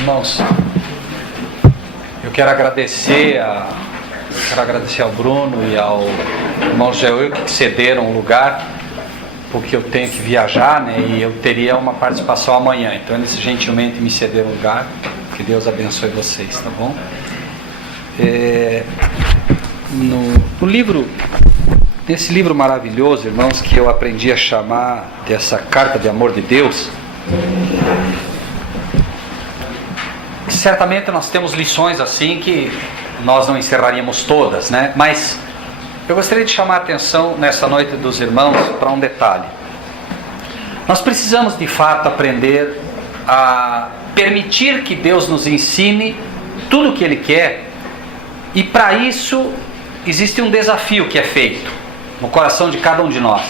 Irmãos, eu quero agradecer ao Bruno e ao irmão Joel que cederam o lugar, porque eu tenho que viajar, né? E eu teria uma participação amanhã. Então eles gentilmente me cederam o lugar. Que Deus abençoe vocês, tá bom? Nesse livro maravilhoso, irmãos, que eu aprendi a chamar dessa carta de amor de Deus, certamente nós temos lições assim que nós não encerraríamos todas, né? Mas eu gostaria de chamar a atenção nessa noite dos irmãos para um detalhe. Nós precisamos de fato aprender a permitir que Deus nos ensine tudo o que Ele quer, e para isso existe um desafio que é feito no coração de cada um de nós,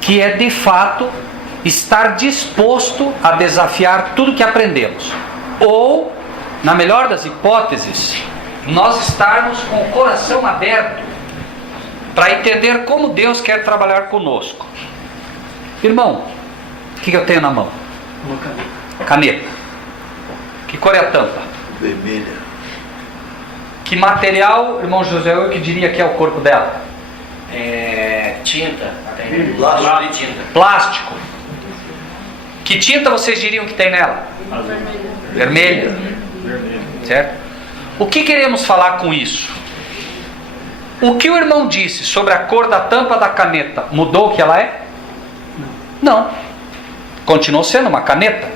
que é de fato estar disposto a desafiar tudo que aprendemos, ou, na melhor das hipóteses, nós estarmos com o coração aberto para entender como Deus quer trabalhar conosco. Irmão, o que eu tenho na mão? Uma caneta. Caneta. Que cor é a tampa? Vermelha. Que material, irmão José, eu que diria que é o corpo dela? Tinta. Plástico. De tinta. Plástico. Que tinta vocês diriam que tem nela? Vermelha. Certo? O que queremos falar com isso? O que o irmão disse sobre a cor da tampa da caneta mudou o que ela é? Não. Continuou sendo uma caneta.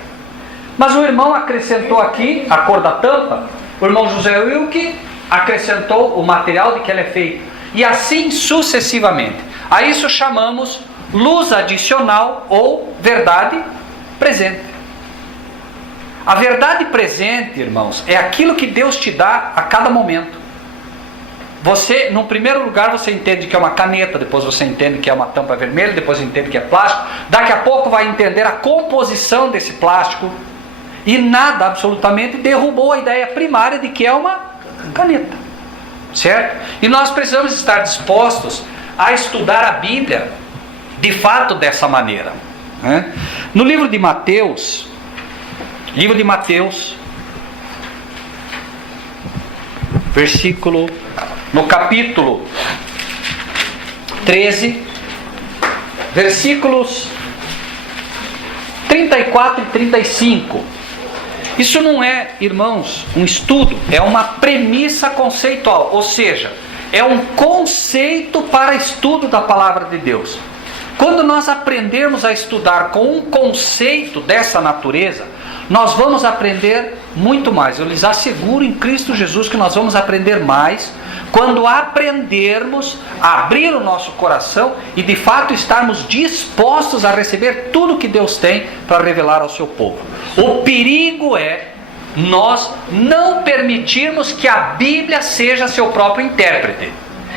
Mas o irmão acrescentou aqui a cor da tampa. O irmão José Wilke acrescentou o material de que ela é feita. E assim sucessivamente. A isso chamamos luz adicional ou verdade presente. A verdade presente, irmãos, é aquilo que Deus te dá a cada momento. Você, no primeiro lugar, você entende que é uma caneta, depois você entende que é uma tampa vermelha, depois entende que é plástico, daqui a pouco vai entender a composição desse plástico, e nada absolutamente derrubou a ideia primária de que é uma caneta, certo? E nós precisamos estar dispostos a estudar a Bíblia de fato dessa maneira, né? No livro de Mateus, no capítulo 13, versículos 34 e 35. Isso não é, irmãos, um estudo, é uma premissa conceitual, ou seja, é um conceito para estudo da palavra de Deus. Quando nós aprendermos a estudar com um conceito dessa natureza, nós vamos aprender muito mais. Eu lhes asseguro em Cristo Jesus que nós vamos aprender mais quando aprendermos a abrir o nosso coração e de fato estarmos dispostos a receber tudo que Deus tem para revelar ao seu povo. O perigo é nós não permitirmos que a Bíblia seja seu próprio intérprete.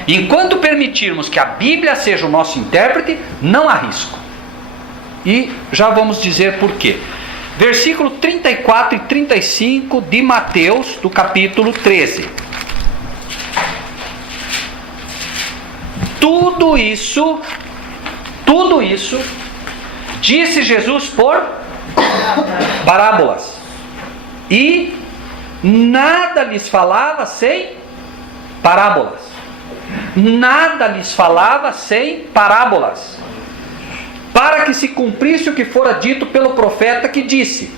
Enquanto permitirmos que a Bíblia seja o nosso intérprete, não há risco. E já vamos dizer por quê. Versículo 34 e 35 de Mateus, do capítulo 13. Tudo isso, disse Jesus por parábolas. E nada lhes falava sem parábolas. Nada lhes falava sem parábolas. Para que se cumprisse o que fora dito pelo profeta que disse: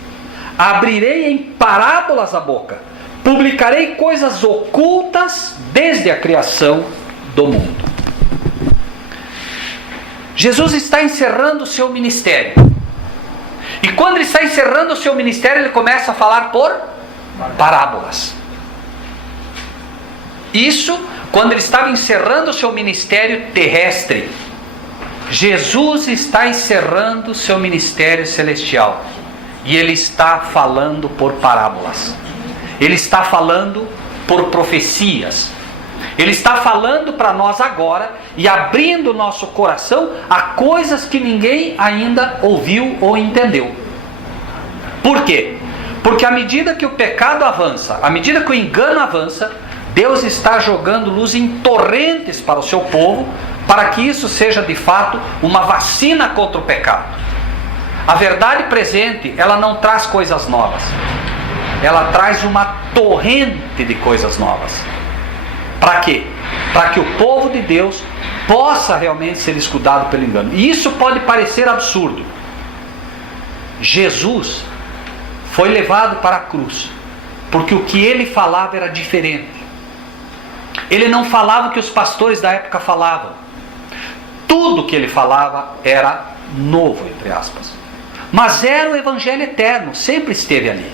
abrirei em parábolas a boca, publicarei coisas ocultas desde a criação do mundo. Jesus está encerrando o seu ministério. E quando ele está encerrando o seu ministério, ele começa a falar por parábolas. Isso quando ele estava encerrando o seu ministério terrestre. Jesus está encerrando o seu ministério celestial. E ele está falando por parábolas. Ele está falando por profecias. Ele está falando para nós agora e abrindo o nosso coração a coisas que ninguém ainda ouviu ou entendeu. Por quê? Porque à medida que o pecado avança, à medida que o engano avança, Deus está jogando luz em torrentes para o seu povo, para que isso seja de fato uma vacina contra o pecado. A verdade presente, ela não traz coisas novas. ela traz uma torrente de coisas novas. Para quê? Para que o povo de Deus possa realmente ser escudado pelo engano. E isso pode parecer absurdo. Jesus foi levado para a cruz porque o que ele falava era diferente. Ele não falava o que os pastores da época falavam. Tudo que ele falava era novo, entre aspas. Mas era o evangelho eterno, sempre esteve ali.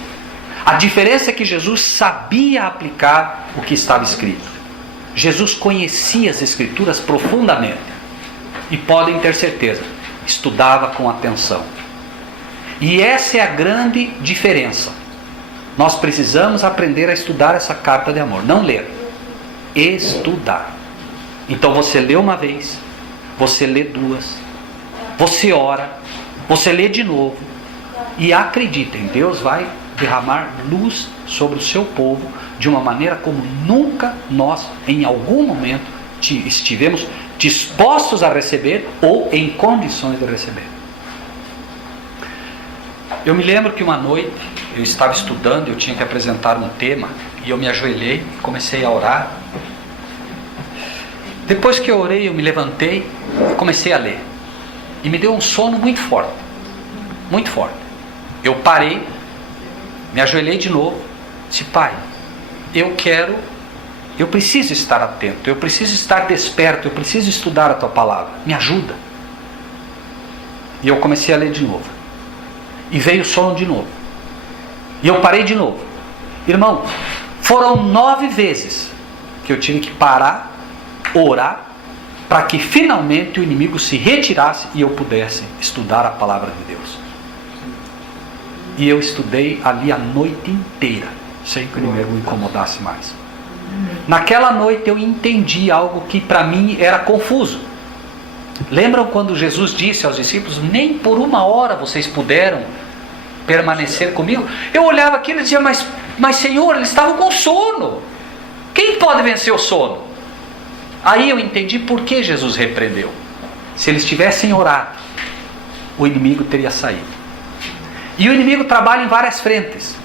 A diferença é que Jesus sabia aplicar o que estava escrito. Jesus conhecia as Escrituras profundamente. E podem ter certeza, estudava com atenção. E essa é a grande diferença. Nós precisamos aprender a estudar essa carta de amor. Não ler, estudar. Então você lê uma vez, você lê duas, você ora, você lê de novo. E acreditem, Deus vai derramar luz sobre o seu povo de uma maneira como nunca nós, em algum momento, estivemos dispostos a receber ou em condições de receber. Eu me lembro que uma noite eu estava estudando, eu tinha que apresentar um tema e eu me ajoelhei e comecei a orar. Depois que eu orei, eu me levantei e comecei a ler. E me deu um sono muito forte. Muito forte. Eu parei, me ajoelhei de novo, disse: Pai, eu preciso estar atento, eu preciso estar desperto, eu preciso estudar a Tua palavra, me ajuda. E eu comecei a ler de novo. E veio o sono de novo. E eu parei de novo. Irmão, foram 9 vezes que eu tive que parar, orar, para que finalmente o inimigo se retirasse e eu pudesse estudar a palavra de Deus. E eu estudei ali a noite inteira, sem que o inimigo me incomodasse mais. Naquela noite eu entendi algo que para mim era confuso. Lembram quando Jesus disse aos discípulos: nem por 1 hora vocês puderam permanecer comigo? Eu olhava aquilo e dizia: mas Senhor, eles estavam com sono. Quem pode vencer o sono? Aí eu entendi por que Jesus repreendeu. Se eles tivessem orado, o inimigo teria saído. E o inimigo trabalha em várias frentes.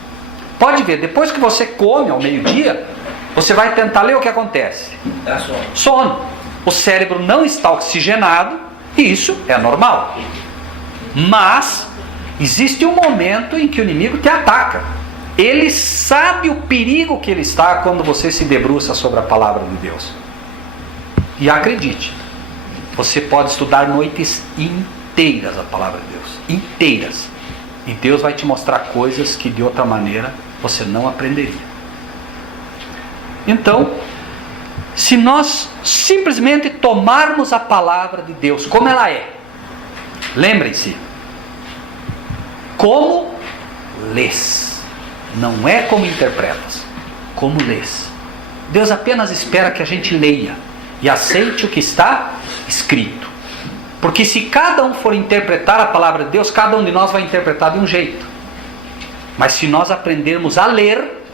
Pode ver, depois que você come ao meio-dia, você vai tentar ler, o que acontece? Dá sono. Sono. O cérebro não está oxigenado, e isso é normal. Mas existe um momento em que o inimigo te ataca. Ele sabe o perigo que ele está quando você se debruça sobre a palavra de Deus. E acredite, você pode estudar noites inteiras a palavra de Deus. Inteiras. E Deus vai te mostrar coisas que de outra maneira você não aprenderia. Então, se nós simplesmente tomarmos a palavra de Deus como ela é, lembrem-se, como lês, não é como interpretas, como lês. Deus apenas espera que a gente leia e aceite o que está escrito. Porque se cada um for interpretar a palavra de Deus, cada um de nós vai interpretar de um jeito. Mas se nós aprendermos a ler,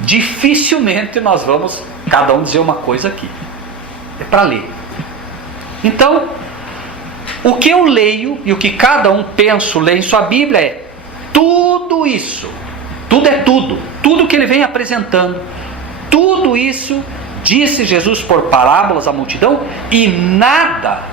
dificilmente nós vamos cada um dizer uma coisa aqui. É para ler. Então, o que eu leio e o que cada um pensa, lê em sua Bíblia é tudo isso. Tudo é tudo. Tudo que ele vem apresentando. Tudo isso disse Jesus por parábolas à multidão, e nada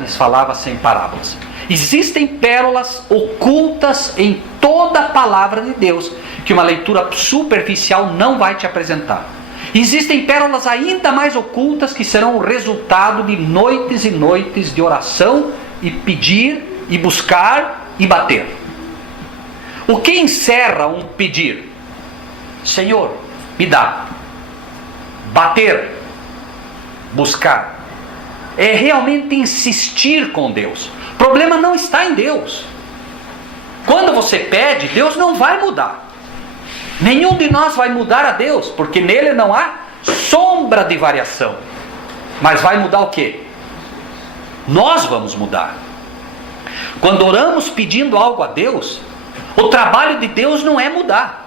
lhes falava sem parábolas. Existem pérolas ocultas em toda a palavra de Deus, que uma leitura superficial não vai te apresentar. Existem pérolas ainda mais ocultas que serão o resultado de noites e noites de oração, e pedir, e buscar, e bater. O que encerra um pedir? Senhor, me dá. Bater, buscar, é realmente insistir com Deus. O problema não está em Deus. Quando você pede, Deus não vai mudar. Nenhum de nós vai mudar a Deus, porque nele não há sombra de variação. Mas vai mudar o quê? Nós vamos mudar. Quando oramos pedindo algo a Deus, o trabalho de Deus não é mudar.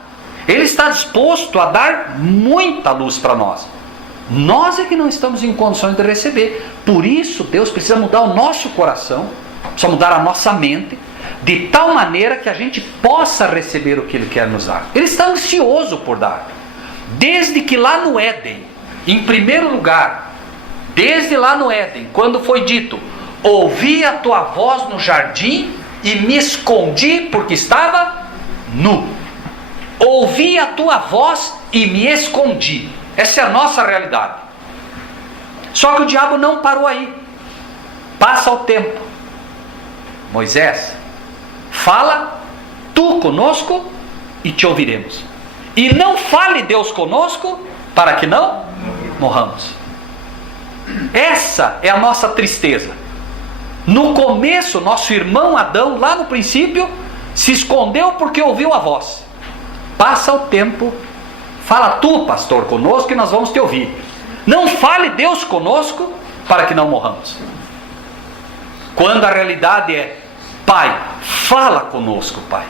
Ele está disposto a dar muita luz para nós. Nós é que não estamos em condições de receber. Por isso Deus precisa mudar o nosso coração, precisa mudar a nossa mente, de tal maneira que a gente possa receber o que Ele quer nos dar. Ele está ansioso por dar. Desde que lá no Éden, em primeiro lugar, desde lá no Éden, quando foi dito: ouvi a tua voz no jardim e me escondi porque estava nu. Ouvi a tua voz e me escondi. Essa é a nossa realidade. Só que o diabo não parou aí. Passa o tempo. Moisés, fala tu conosco e te ouviremos. E não fale Deus conosco para que não morramos. Essa é a nossa tristeza. No começo, nosso irmão Adão, lá no princípio, se escondeu porque ouviu a voz. Passa o tempo, fala tu, pastor, conosco e nós vamos te ouvir. Não fale Deus conosco para que não morramos. Quando a realidade é: Pai, fala conosco, Pai.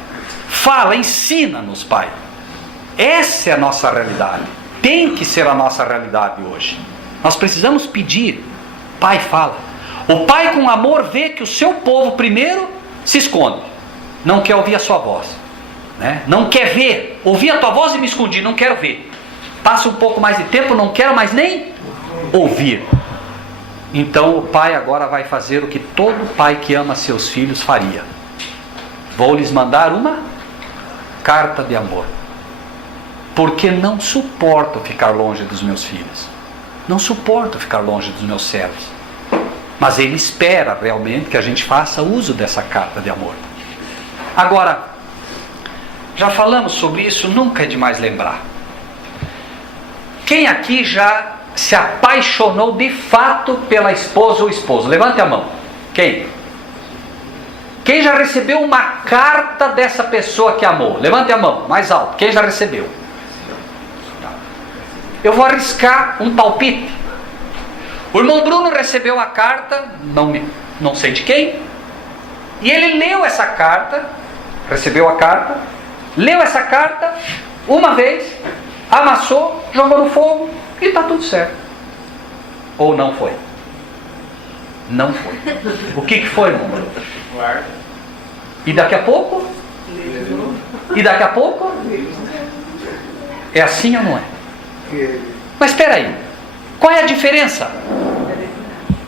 Fala, ensina-nos, Pai. Essa é a nossa realidade. Tem que ser a nossa realidade hoje. Nós precisamos pedir: Pai, fala. O Pai com amor vê que o seu povo primeiro se esconde. Não quer ouvir a sua voz, né? Não quer ver. Ouvi a tua voz e me escondi, não quero ver. Passa um pouco mais de tempo, não quero mais nem ouvir. Então o Pai agora vai fazer o que todo pai que ama seus filhos faria: vou lhes mandar uma carta de amor, porque não suporto ficar longe dos meus filhos, não suporto ficar longe dos meus servos. Mas Ele espera realmente que a gente faça uso dessa carta de amor. Agora, já falamos sobre isso, nunca é demais lembrar. Quem aqui já se apaixonou de fato pela esposa ou esposo? Levante a mão. Quem? Quem já recebeu uma carta dessa pessoa que amou? Levante a mão, mais alto. Quem já recebeu? Eu vou arriscar um palpite. O irmão Bruno recebeu a carta, não sei de quem, e ele leu essa carta, recebeu a carta, leu essa carta uma vez, amassou, jogou no fogo e está tudo certo. Ou não foi? Não foi. O que foi, irmão Bruno? E daqui a pouco? E daqui a pouco? É assim ou não é? Mas espera aí, qual é a diferença?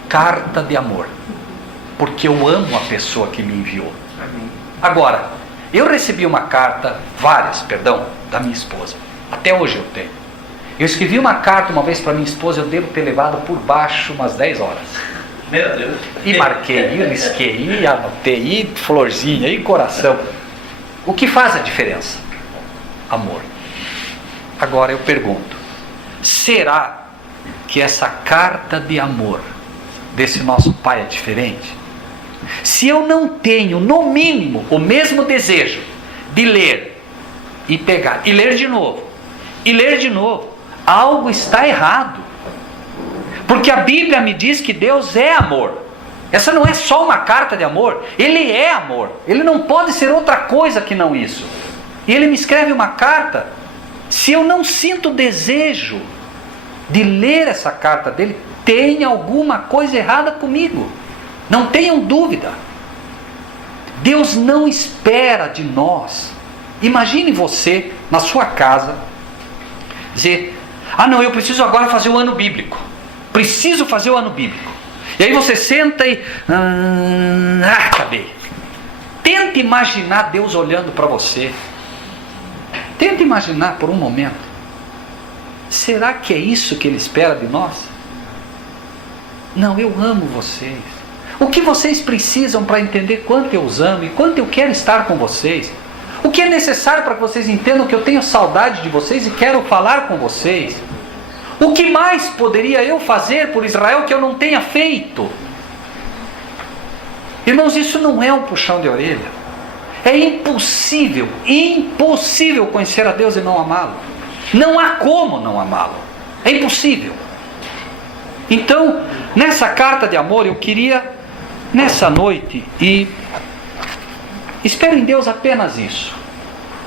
Carta de amor, porque eu amo a pessoa que me enviou. Agora, eu recebi uma carta, da minha esposa. Até hoje eu tenho. Eu escrevi uma carta uma vez para minha esposa, eu devo ter levado por baixo umas 10 horas. Meu Deus. E marquei, e risquei, e anotei, e florzinha, e coração. O que faz a diferença? Amor. Agora eu pergunto: será que essa carta de amor desse nosso Pai é diferente? Se eu não tenho, no mínimo, o mesmo desejo de ler e pegar, e ler de novo, e ler de novo, algo está errado. Porque a Bíblia me diz que Deus é amor. Essa não é só uma carta de amor, Ele é amor. Ele não pode ser outra coisa que não isso. E Ele me escreve uma carta. Se eu não sinto desejo de ler essa carta dele, tem alguma coisa errada comigo. Não tenham dúvida. Deus não espera de nós. Imagine você na sua casa dizer: não, eu preciso agora fazer o ano bíblico. Preciso fazer o ano bíblico. E aí você senta e cadê? Tente imaginar Deus olhando para você. Tente imaginar por um momento. Será que é isso que Ele espera de nós? Não, eu amo vocês. O que vocês precisam para entender quanto eu os amo e quanto eu quero estar com vocês? O que é necessário para que vocês entendam que eu tenho saudade de vocês e quero falar com vocês? O que mais poderia eu fazer por Israel que eu não tenha feito? Irmãos, isso não é um puxão de orelha. É impossível conhecer a Deus e não amá-lo. Não há como não amá-lo. É impossível. Então, nessa carta de amor, eu queria, nessa noite, e espero em Deus apenas isso,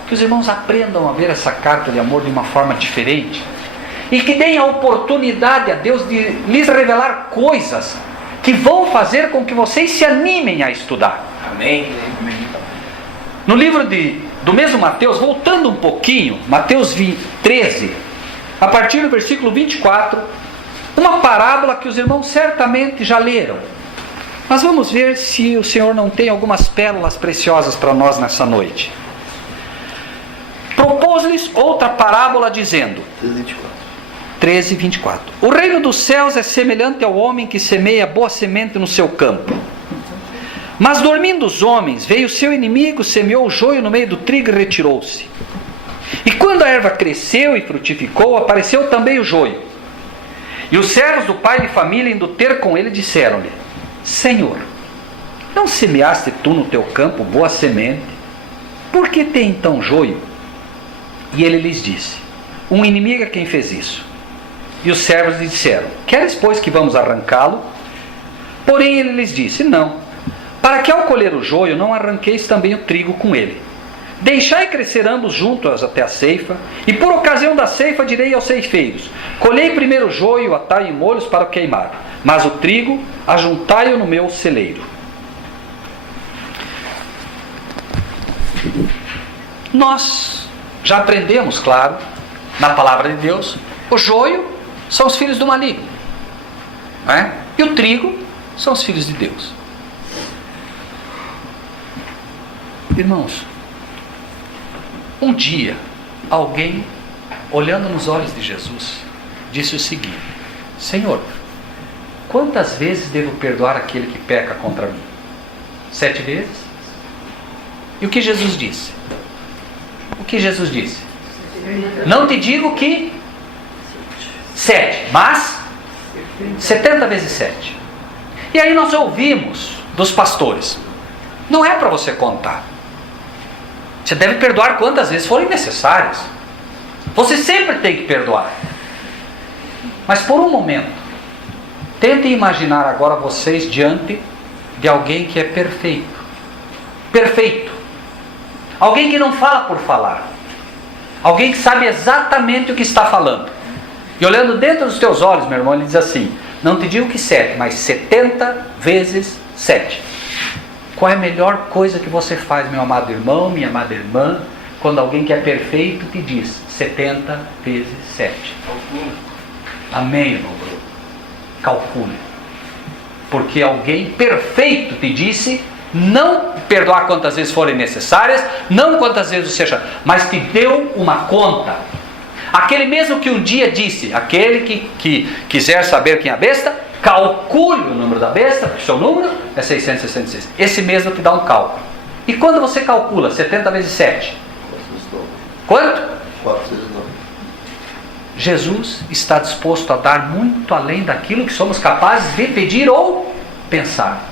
que os irmãos aprendam a ver essa carta de amor de uma forma diferente, e que deem a oportunidade a Deus de lhes revelar coisas que vão fazer com que vocês se animem a estudar. Amém. No livro do mesmo Mateus, voltando um pouquinho, Mateus 13, a partir do versículo 24, uma parábola que os irmãos certamente já leram. Mas vamos ver se o Senhor não tem algumas pérolas preciosas para nós nessa noite. Propôs-lhes outra parábola dizendo, 13, 24. O reino dos céus é semelhante ao homem que semeia boa semente no seu campo. Mas dormindo os homens, veio seu inimigo, semeou o joio no meio do trigo e retirou-se. E quando a erva cresceu e frutificou, apareceu também o joio. E os servos do pai de família, indo ter com ele, disseram-lhe, Senhor, não semeaste tu no teu campo boa semente? Por que tem então joio? E ele lhes disse, um inimigo é quem fez isso. E os servos lhe disseram, queres pois que vamos arrancá-lo? Porém ele lhes disse, não, para que ao colher o joio não arranqueis também o trigo com ele. Deixai crescer ambos juntos até a ceifa, e por ocasião da ceifa direi aos ceifeiros, colhei primeiro o joio, atai em molhos para o queimar, mas o trigo ajuntai-o no meu celeiro. Nós já aprendemos, claro, na palavra de Deus, o joio são os filhos do maligno, não é? E o trigo são os filhos de Deus. Irmãos, um dia, alguém, olhando nos olhos de Jesus, disse o seguinte, Senhor, quantas vezes devo perdoar aquele que peca contra mim? 7 vezes? E o que Jesus disse? O que Jesus disse? Não te digo que 7, mas 70 vezes 7. E aí nós ouvimos dos pastores, não é para você contar. Você deve perdoar quantas vezes forem necessárias. Você sempre tem que perdoar. Mas por um momento, tentem imaginar agora vocês diante de alguém que é perfeito. Perfeito. Alguém que não fala por falar. Alguém que sabe exatamente o que está falando. E olhando dentro dos teus olhos, meu irmão, ele diz assim, não te digo que 7, mas 70 vezes 7. Qual é a melhor coisa que você faz, meu amado irmão, minha amada irmã, quando alguém que é perfeito te diz 70 vezes 7? Calcule. Amém, irmão Bruno. Calcule. Porque alguém perfeito te disse, não perdoar quantas vezes forem necessárias, não quantas vezes você achar, mas te deu uma conta. Aquele mesmo que um dia disse, aquele que quiser saber quem é a besta, calcule o número da besta, porque o seu número é 666. Esse mesmo te dá um cálculo. E quando você calcula 70 vezes 7? Quanto? 409. Jesus está disposto a dar muito além daquilo que somos capazes de pedir ou pensar.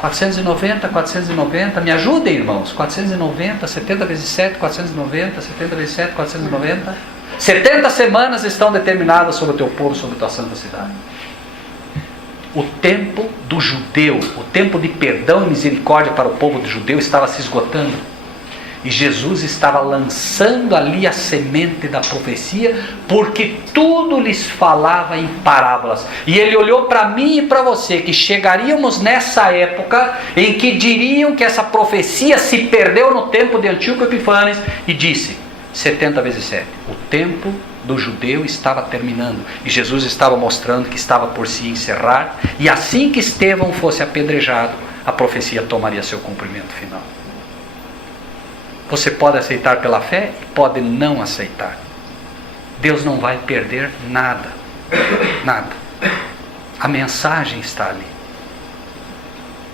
490, me ajudem, irmãos. 490, 70 vezes 7, 490, 70 vezes 7, 490. 70 semanas estão determinadas sobre o teu povo, sobre a tua santa cidade. O tempo do judeu, o tempo de perdão e misericórdia para o povo judeu estava se esgotando. E Jesus estava lançando ali a semente da profecia, porque tudo lhes falava em parábolas. E ele olhou para mim e para você, que chegaríamos nessa época em que diriam que essa profecia se perdeu no tempo de Antíoco Epífanes, e disse, 70 vezes 7, o tempo do judeu estava terminando, e Jesus estava mostrando que estava por se encerrar, e assim que Estevão fosse apedrejado, a profecia tomaria seu cumprimento final. Você pode aceitar pela fé e pode não aceitar. Deus não vai perder nada. Nada. A mensagem está ali.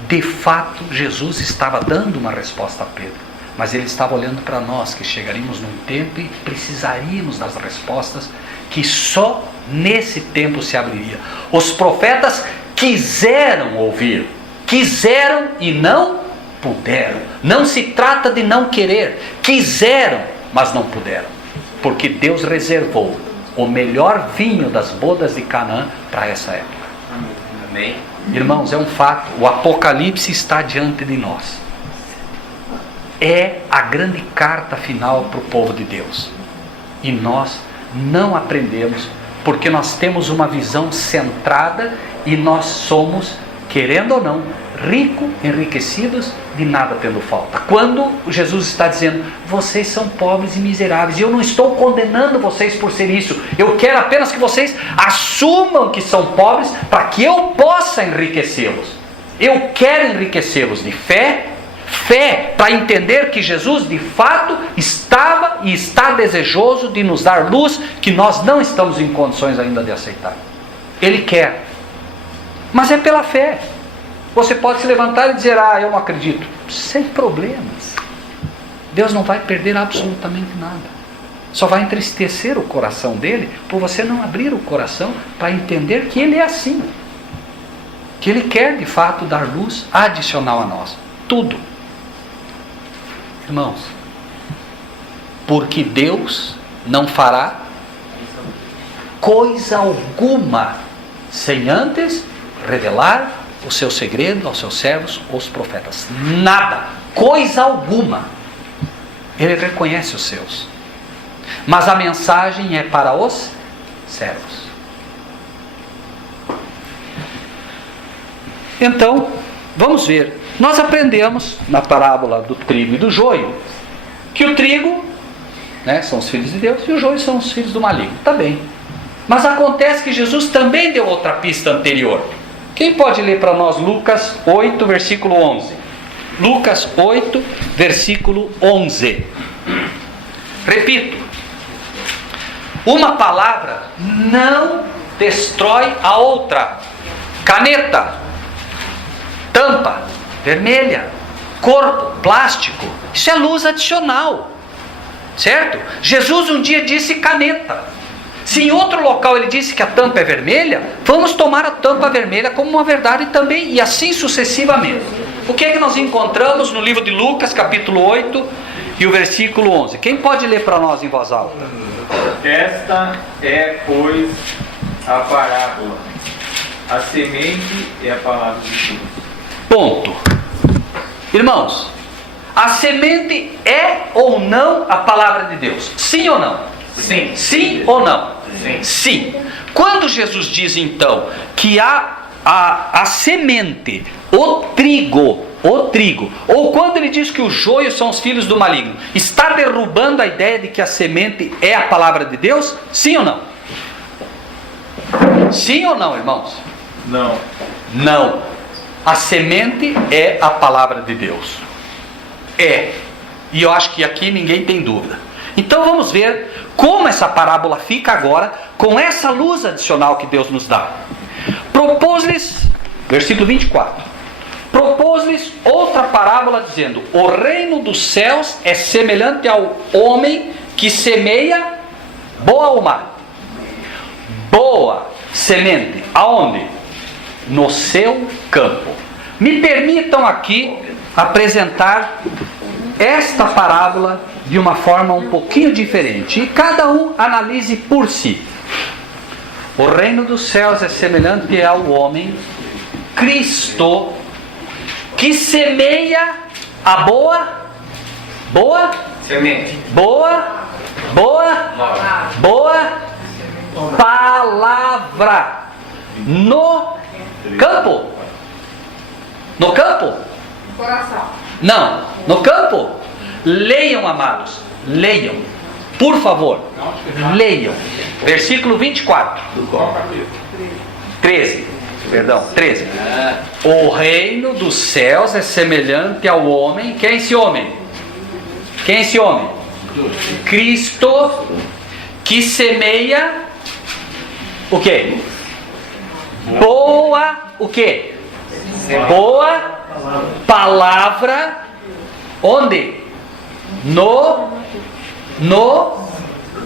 De fato, Jesus estava dando uma resposta a Pedro. Mas ele estava olhando para nós, que chegaríamos num tempo e precisaríamos das respostas, que só nesse tempo se abriria. Os profetas quiseram ouvir. Quiseram e não puderam. Não se trata de não querer. Quiseram, mas não puderam. Porque Deus reservou o melhor vinho das bodas de Canaã para essa época. Amém. Irmãos, é um fato. O Apocalipse está diante de nós. É a grande carta final para o povo de Deus. E nós não aprendemos, porque nós temos uma visão centrada e nós somos, querendo ou não, rico, enriquecidos, de nada tendo falta. Quando Jesus está dizendo, vocês são pobres e miseráveis, e eu não estou condenando vocês por ser isso, eu quero apenas que vocês assumam que são pobres, para que eu possa enriquecê-los. Eu quero enriquecê-los de fé, para entender que Jesus de fato estava e está desejoso de nos dar luz, que nós não estamos em condições ainda de aceitar. Ele quer, mas é pela fé. Você pode se levantar e dizer, eu não acredito, sem problemas. Deus não vai perder absolutamente nada, só vai entristecer o coração dele, por você não abrir o coração para entender que ele é assim, que ele quer de fato dar luz adicional a nós, tudo. Irmãos, porque Deus não fará coisa alguma sem antes revelar o seu segredo aos seus servos, os profetas. Nada, coisa alguma. Ele reconhece os seus, mas a mensagem é para os servos. Então, vamos ver. Nós aprendemos na parábola do trigo e do joio que o trigo, são os filhos de Deus, e o joio são os filhos do maligno. Está bem. Mas acontece que Jesus também deu outra pista anterior. Quem pode ler para nós Lucas 8, versículo 11? Lucas 8, versículo 11. Repito. Uma palavra não destrói a outra. Caneta, tampa vermelha, corpo, plástico. Isso é luz adicional. Certo? Jesus um dia disse caneta. Se em outro local ele disse que a tampa é vermelha, vamos tomar a tampa vermelha como uma verdade também, e assim sucessivamente. O que é que nós encontramos no livro de Lucas, capítulo 8 e o versículo 11? Quem pode ler para nós em voz alta? Esta é, pois, a parábola. A semente é a palavra de Deus. Ponto. Irmãos, a semente é ou não a palavra de Deus? Sim ou não? Sim. Sim ou não? Sim. Sim. Quando Jesus diz então que a semente, o trigo, ou quando ele diz que os joios são os filhos do maligno, está derrubando a ideia de que a semente é a palavra de Deus? Sim ou não? Sim ou não, irmãos? Não. Não. A semente é a palavra de Deus. É. E eu acho que aqui ninguém tem dúvida. Então vamos ver como essa parábola fica agora com essa luz adicional que Deus nos dá. Propôs-lhes, versículo 24, propôs-lhes outra parábola dizendo: o reino dos céus é semelhante ao homem que semeia boa ou má? Boa semente. Aonde? No seu campo. Me permitam aqui apresentar esta parábola de uma forma um pouquinho diferente, e cada um analise por si. O reino dos céus é semelhante ao homem, Cristo, que semeia a boa Semente. boa palavra no campo. No campo? Coração. Não, no campo. Leiam, amados, leiam, por favor, leiam, versículo 24, 13, o reino dos céus é semelhante ao homem. Quem é esse homem? Quem é esse homem? Cristo, que semeia o quê? Boa, o quê? Boa palavra, onde? No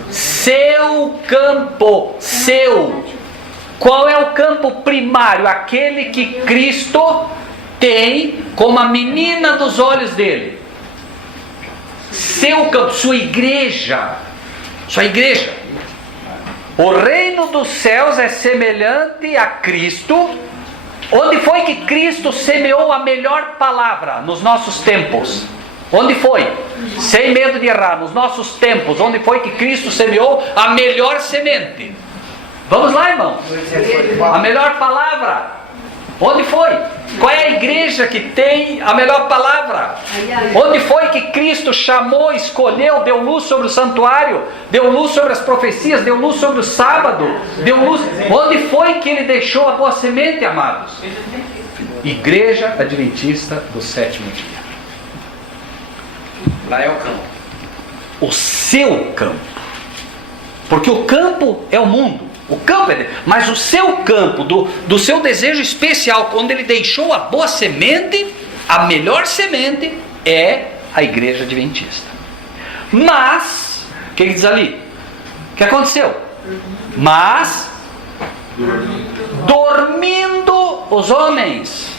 seu campo. Seu. Qual é o campo primário? Aquele que Cristo tem como a menina dos olhos dele. Seu campo, sua igreja. Sua igreja. O reino dos céus é semelhante a Cristo. Onde foi que Cristo semeou a melhor palavra? Nos nossos tempos. Onde foi? Sem medo de errar, nos nossos tempos, onde foi que Cristo semeou a melhor semente? Vamos lá, irmão. A melhor palavra. Onde foi? Qual é a igreja que tem a melhor palavra? Onde foi que Cristo chamou, escolheu, deu luz sobre o santuário, deu luz sobre as profecias, deu luz sobre o sábado, deu luz? Onde foi que ele deixou a boa semente, amados? Igreja Adventista do Sétimo Dia. Lá é o campo. O seu campo. Porque o campo é o mundo. O campo é dele. Mas o seu campo, do seu desejo especial, quando ele deixou a boa semente, a melhor semente é a igreja adventista. Mas, o que diz ali? O que aconteceu? Mas, dormindo os homens.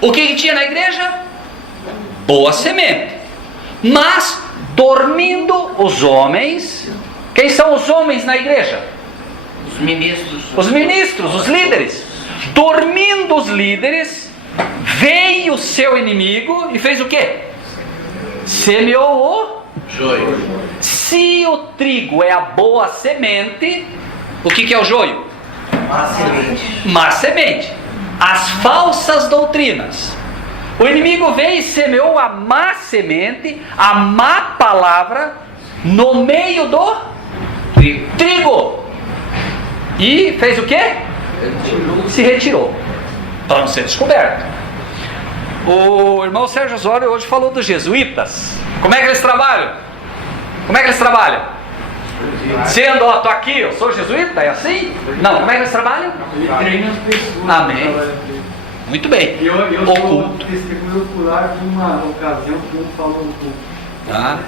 O que tinha na igreja? Boa semente. Mas, dormindo os homens. Quem são os homens na igreja? Os ministros. Os ministros, os líderes. Dormindo os líderes, veio o seu inimigo e fez o quê? Semeou o Joio. Se o trigo é a boa semente, o que é o joio? Má semente. Má semente. As falsas doutrinas. O inimigo veio e semeou a má semente, a má palavra, no meio do trigo. E fez o quê? Se retirou. Para não ser descoberto. O irmão Sérgio Osório hoje falou dos jesuítas. Como é que eles trabalham? Como é que eles trabalham? Sendo, ó, tô aqui, eu sou jesuíta, é assim? Não, como é que eles trabalham? Ele treina as pessoas. Amém. Muito bem. Eu sou Oculto. testemunho ocular de uma ocasião que um falou no culto. Ah,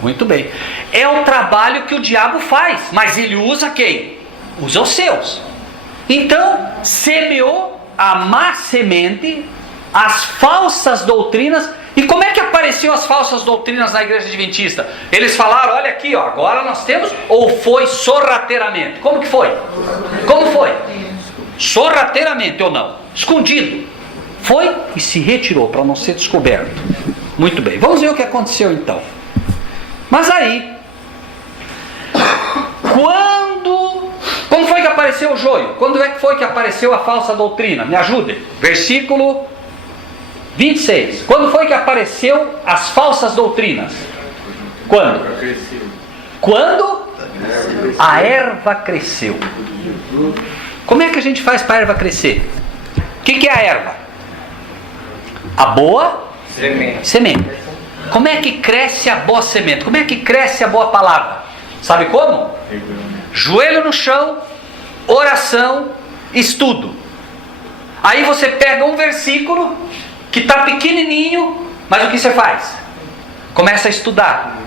muito bem. É o trabalho que o diabo faz, mas ele usa quem? Usa os seus. Então, semeou a má semente, as falsas doutrinas. E como é que apareceu as falsas doutrinas na igreja adventista? Eles falaram, olha aqui, ó, agora nós temos, ou foi sorrateiramente? Como que foi? Como foi? Sorrateiramente ou não? Escondido. Foi e se retirou para não ser descoberto. Muito bem, vamos ver o que aconteceu então. Mas aí, como foi que apareceu o joio? Quando é que foi que apareceu a falsa doutrina? Me ajudem. Versículo 26. Quando foi que apareceu as falsas doutrinas? Quando? Quando a erva cresceu. Como é que a gente faz para a erva crescer? O que é a erva? A boa semente. Como é que cresce a boa semente? Como é que cresce a boa palavra? Sabe como? Joelho no chão, oração, estudo. Aí você pega um versículo que está pequenininho, mas o que você faz? Começa a estudar.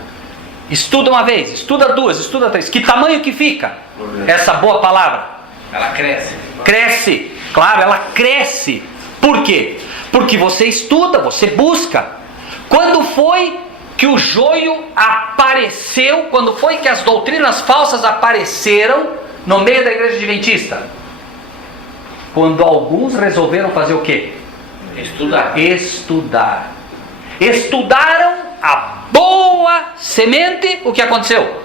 Estuda uma vez, estuda duas, estuda três. Que tamanho que fica essa boa palavra? Ela cresce. Cresce, claro, ela cresce. Por quê? Porque você estuda, você busca. Quando foi que o joio apareceu? Quando foi que as doutrinas falsas apareceram no meio da igreja adventista? Quando alguns resolveram fazer o quê? Estudar. Estudaram a boa semente. O que aconteceu?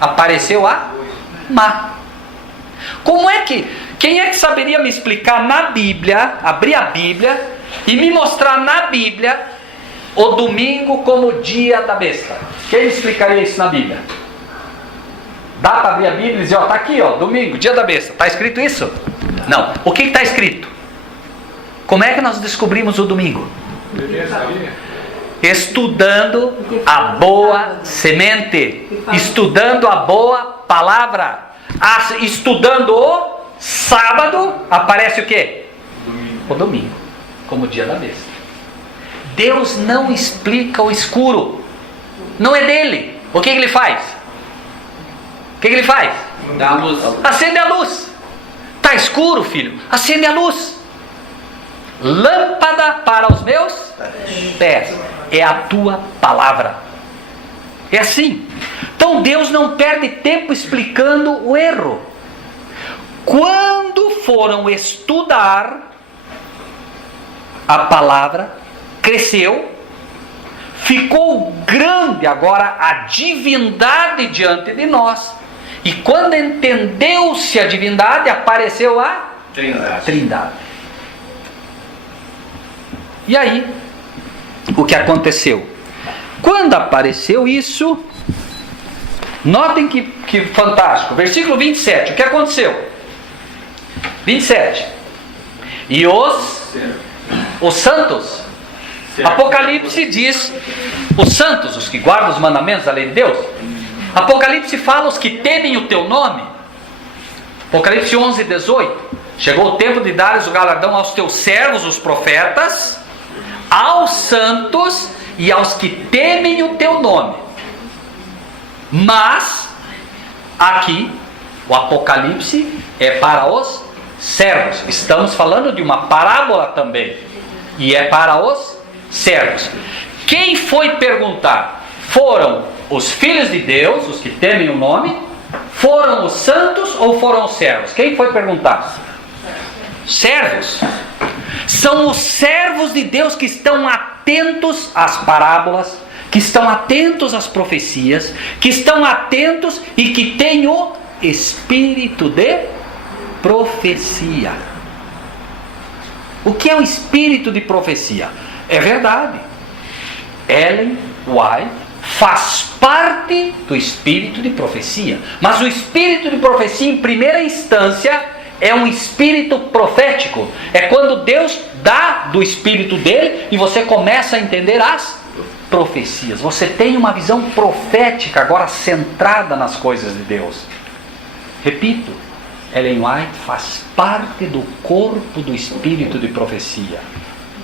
Apareceu a má. Quem é que saberia me explicar na Bíblia, abrir a Bíblia e me mostrar na Bíblia o domingo como dia da besta? Quem explicaria isso na Bíblia? Dá para abrir a Bíblia e dizer, ó, tá aqui, ó, domingo, dia da besta. Está escrito isso? Não. O que está escrito? Como é que nós descobrimos o domingo? Estudando a boa semente. Estudando a boa palavra. Estudando o sábado, aparece o quê? O domingo, como dia da besta. Deus não explica o escuro. Não é dele. O que ele faz? O que ele faz? Dá a luz. Acende a luz. Está escuro, filho? Acende a luz. Lâmpada para os meus pés. É a tua palavra. É assim. Então Deus não perde tempo explicando o erro. Quando foram estudar a palavra, cresceu, ficou grande agora a divindade diante de nós. E quando entendeu-se a divindade, apareceu a Trindade. E aí, o que aconteceu? Quando apareceu isso, notem que fantástico. Versículo 27, o que aconteceu? 27. E os santos, Apocalipse diz, os santos, os que guardam os mandamentos da lei de Deus. Apocalipse fala os que temem o teu nome. Apocalipse 11, 18. Chegou o tempo de dares o galardão aos teus servos, os profetas, aos santos e aos que temem o teu nome. Mas, aqui, o Apocalipse é para os servos. Estamos falando de uma parábola também. E é para os servos. Quem foi perguntar? Foram os filhos de Deus, os que temem o nome? Foram os santos ou foram os servos? Quem foi perguntar? Servos. São os servos de Deus que estão atentos às parábolas, que estão atentos às profecias, que estão atentos e que têm o espírito de profecia. O que é o espírito de profecia? É verdade. Ellen White faz parte do espírito de profecia. Mas o espírito de profecia, em primeira instância, é um espírito profético. É quando Deus dá do espírito dele e você começa a entender as profecias. Você tem uma visão profética agora centrada nas coisas de Deus. Repito, Ellen White faz parte do corpo do espírito de profecia.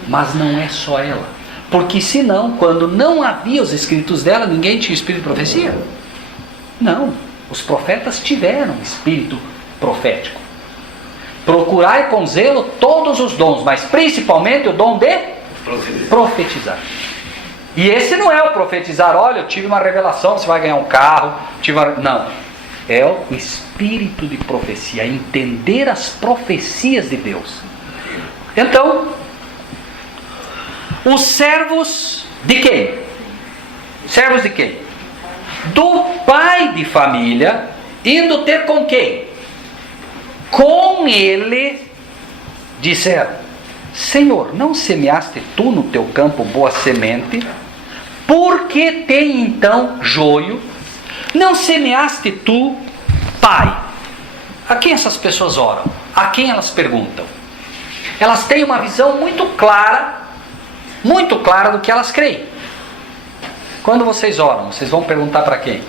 Mas não é só ela. Porque senão, quando não havia os escritos dela, ninguém tinha espírito de profecia. Não, os profetas tiveram espírito profético. Procurai com zelo todos os dons, mas principalmente o dom de profetizar. E esse não é o profetizar, olha, eu tive uma revelação, você vai ganhar um carro. Não, é o espírito de profecia, entender as profecias de Deus. Então, os servos de quem? Servos de quem? Do pai de família, indo ter com quem? Com ele, disseram: Senhor, não semeaste tu no teu campo boa semente? Por que tem então joio? Não semeaste tu, pai? A quem essas pessoas oram? A quem elas perguntam? Elas têm uma visão muito clara do que elas creem. Quando vocês oram, vocês vão perguntar para quem?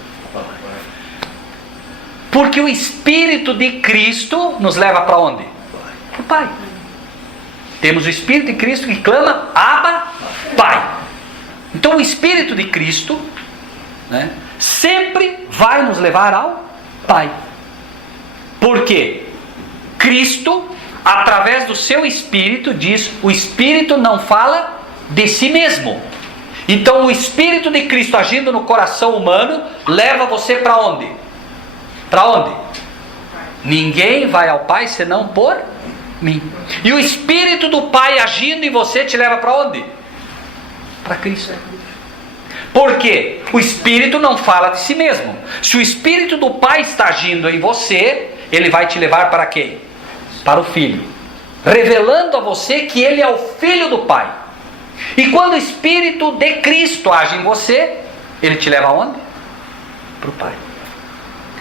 Porque o Espírito de Cristo nos leva para onde? Para o Pai. Temos o Espírito de Cristo que clama: Abba, Pai. Então o Espírito de Cristo, né, sempre vai nos levar ao Pai. Por quê? Cristo, através do seu Espírito, diz: o Espírito não fala de si mesmo. Então o Espírito de Cristo agindo no coração humano leva você para onde? Para onde? Ninguém vai ao Pai senão por mim. E o Espírito do Pai agindo em você te leva para onde? Para Cristo. Por quê? O Espírito não fala de si mesmo. Se o Espírito do Pai está agindo em você, ele vai te levar para quem? Para o Filho, revelando a você que ele é o Filho do Pai. E quando o Espírito de Cristo age em você, ele te leva aonde? Para o Pai.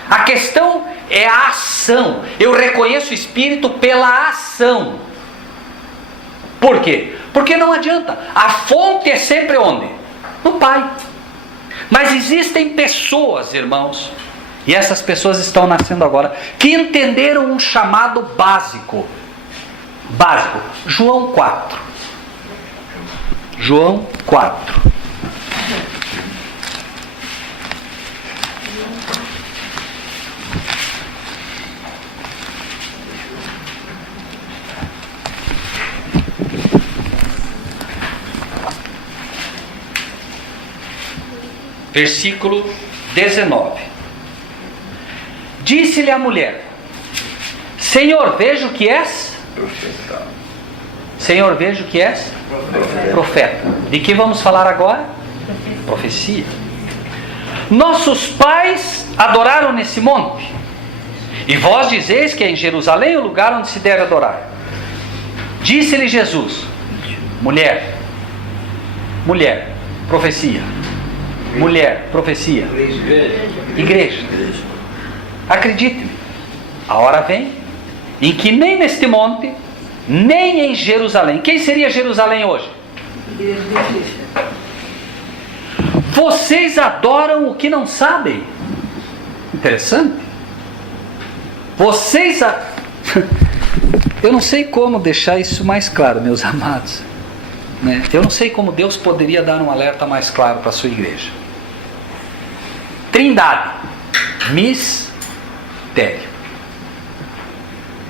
A questão é a ação. Eu reconheço o Espírito pela ação. Por quê? Porque não adianta. A fonte é sempre onde? No Pai. Mas existem pessoas, irmãos, e essas pessoas estão nascendo agora, que entenderam um chamado básico. Básico. João 4. João 4. Versículo 19. Disse-lhe a mulher: Senhor, vejo que és Senhor, vejo que és profeta. De que vamos falar agora? Profecia. Nossos pais adoraram nesse monte, e vós dizeis que é em Jerusalém o lugar onde se deve adorar. Disse-lhe Jesus: mulher, mulher, profecia. Mulher, profecia. Igreja. Acredite-me, a hora vem em que nem neste monte, nem em Jerusalém. Quem seria Jerusalém hoje? Vocês adoram o que não sabem. Interessante. Eu não sei como deixar isso mais claro, meus amados, né? Eu não sei como Deus poderia dar um alerta mais claro para a sua igreja. Trindade, mistério.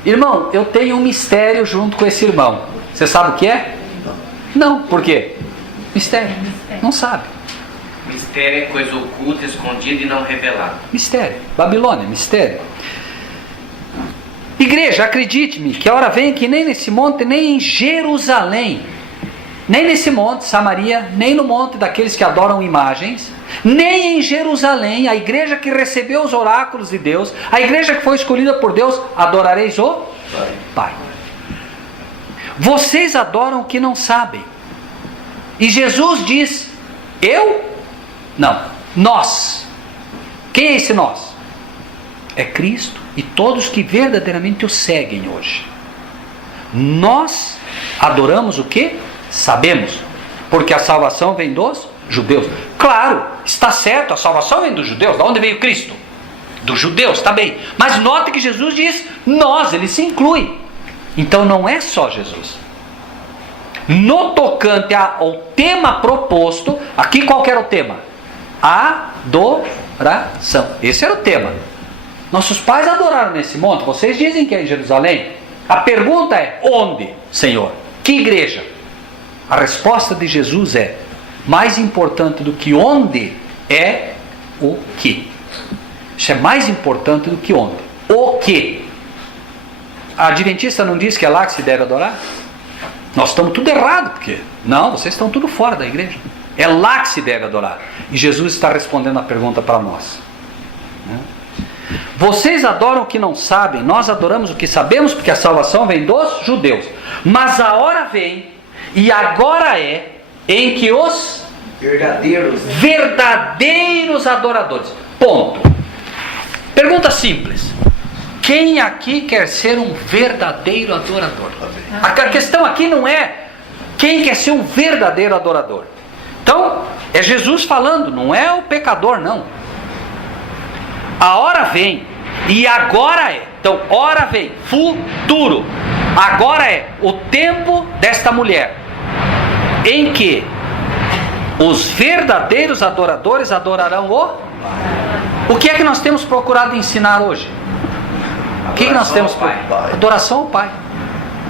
Irmão, eu tenho um mistério junto com esse irmão. Você sabe o que é? Não, por quê? Mistério, não sabe. Mistério é coisa oculta, escondida e não revelada. Mistério, Babilônia, mistério. Igreja, acredite-me, que a hora vem que nem nesse monte, nem em Jerusalém, nem nesse monte, Samaria, nem no monte daqueles que adoram imagens, nem em Jerusalém, a igreja que recebeu os oráculos de Deus, a igreja que foi escolhida por Deus, adorareis o Pai. Vocês adoram o que não sabem. E Jesus diz, eu? Não, nós. Quem é esse nós? É Cristo e todos que verdadeiramente o seguem hoje. Nós adoramos o que? Sabemos, porque a salvação vem dos judeus. Claro, está certo, a salvação vem dos judeus. De onde veio Cristo? Dos judeus, está bem. Mas note que Jesus diz nós, ele se inclui. Então não é só Jesus. No tocante ao tema proposto, aqui qual que era o tema? Adoração. Esse era o tema. Nossos pais adoraram nesse monte. Vocês dizem que é em Jerusalém. A pergunta é, onde, Senhor? Que igreja? A resposta de Jesus é, mais importante do que onde é o que. Isso é mais importante do que onde. O que? A adventista não diz que é lá que se deve adorar? Nós estamos tudo errado, porque não, vocês estão tudo fora da igreja. É lá que se deve adorar. E Jesus está respondendo a pergunta para nós. Vocês adoram o que não sabem, nós adoramos o que sabemos, porque a salvação vem dos judeus. Mas a hora vem, e agora é, em que os verdadeiros adoradores. Ponto. Pergunta simples. Quem aqui quer ser um verdadeiro adorador? A questão aqui não é quem quer ser um verdadeiro adorador. Então, é Jesus falando, não é o pecador, não. A hora vem, e agora é. Então, hora vem, futuro. Agora é o tempo desta mulher, em que os verdadeiros adoradores adorarão o que é que nós temos procurado ensinar hoje? O que nós temos procurado? Adoração ao Pai.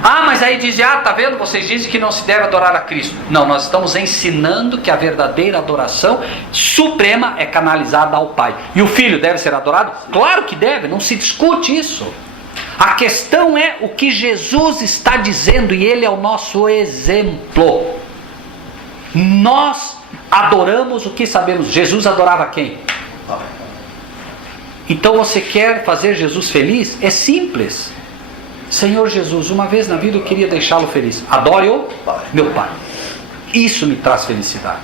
Ah, mas aí dizem, tá vendo? Vocês dizem que não se deve adorar a Cristo. Não, nós estamos ensinando que a verdadeira adoração suprema é canalizada ao Pai. E o Filho deve ser adorado? Claro que deve, não se discute isso. A questão é o que Jesus está dizendo, e Ele é o nosso exemplo. Nós adoramos o que sabemos. Jesus adorava quem? Então você quer fazer Jesus feliz? É simples. Senhor Jesus, uma vez na vida eu queria deixá-lo feliz. Adore o meu Pai. Isso me traz felicidade.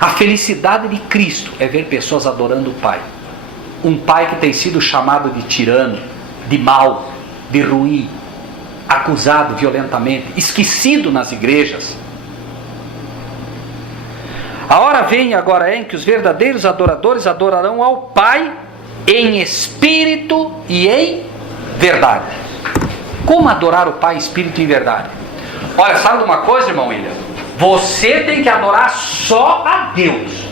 A felicidade de Cristo é ver pessoas adorando o Pai. Um Pai que tem sido chamado de tirano, de mal, de ruim, acusado violentamente, esquecido nas igrejas. A hora vem, agora é, em que os verdadeiros adoradores adorarão ao Pai em espírito e em verdade. Como adorar o Pai em espírito e em verdade? Olha, sabe de uma coisa, irmão William? Você tem que adorar só a Deus.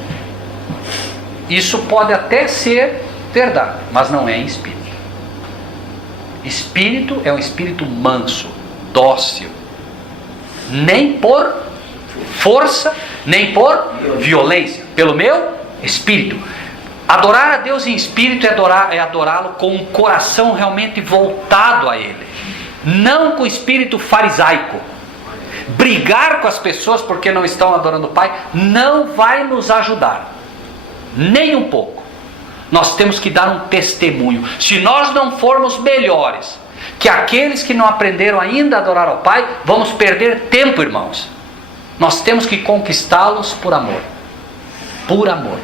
Isso pode até ser verdade, mas não é em espírito. Espírito é um espírito manso, dócil. Nem por força, nem por violência. Pelo meu espírito. Adorar a Deus em espírito é adorá-lo com um coração realmente voltado a Ele. Não com espírito farisaico. Brigar com as pessoas porque não estão adorando o Pai não vai nos ajudar. Nem um pouco. Nós temos que dar um testemunho. Se nós não formos melhores que aqueles que não aprenderam ainda a adorar ao Pai, vamos perder tempo, irmãos. Nós temos que conquistá-los por amor. Por amor.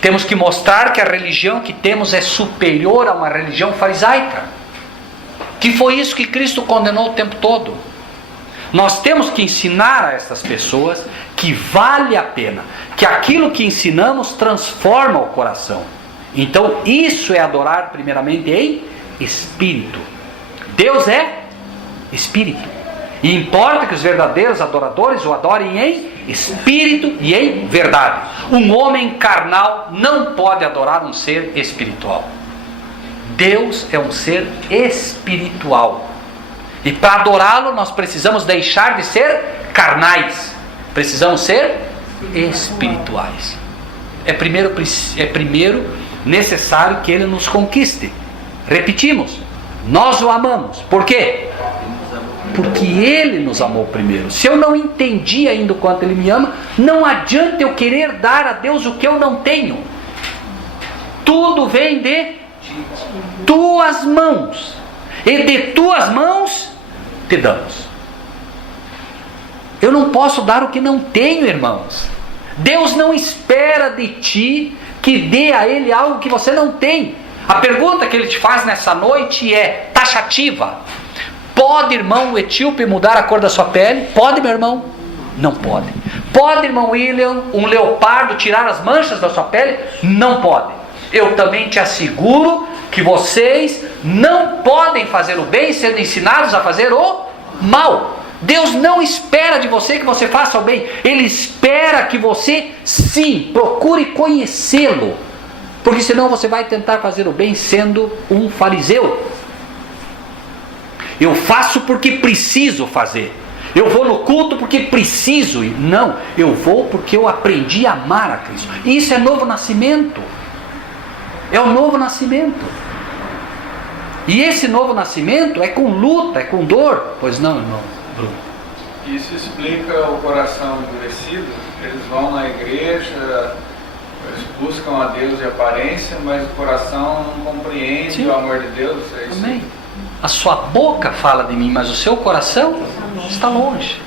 Temos que mostrar que a religião que temos é superior a uma religião farisaica. Que foi isso que Cristo condenou o tempo todo. Nós temos que ensinar a essas pessoas que vale a pena, que aquilo que ensinamos transforma o coração. Então isso é adorar primeiramente em espírito. Deus é espírito. E importa que os verdadeiros adoradores o adorem em espírito e em verdade. Um homem carnal não pode adorar um ser espiritual. Deus é um ser espiritual. E para adorá-lo nós precisamos deixar de ser carnais. Precisamos ser espirituais. É primeiro necessário que Ele nos conquiste. Repetimos, nós o amamos. Por quê? Porque Ele nos amou primeiro. Se eu não entendi ainda o quanto Ele me ama, não adianta eu querer dar a Deus o que eu não tenho. Tudo vem de tuas mãos, e de tuas mãos te damos. Eu não posso dar o que não tenho, irmãos. Deus não espera de ti que dê a Ele algo que você não tem. A pergunta que Ele te faz nessa noite é taxativa. Pode, irmão, o etíope mudar a cor da sua pele? Pode, meu irmão? Não pode. Pode, irmão William, um leopardo tirar as manchas da sua pele? Não pode. Eu também te asseguro que vocês não podem fazer o bem sendo ensinados a fazer o mal. Deus não espera de você que você faça o bem. Ele espera que você, sim, procure conhecê-lo. Porque senão você vai tentar fazer o bem sendo um fariseu. Eu faço porque preciso fazer. Eu vou no culto porque preciso. Não, eu vou porque eu aprendi a amar a Cristo. E isso é novo nascimento. É o novo nascimento. E esse novo nascimento é com luta, é com dor. Pois não, irmão Bruno? Isso explica o coração endurecido. Eles vão na igreja, eles buscam a Deus de aparência, mas o coração não compreende Sim. o amor de Deus. É isso. Amém. A sua boca fala de mim, mas o seu coração está longe.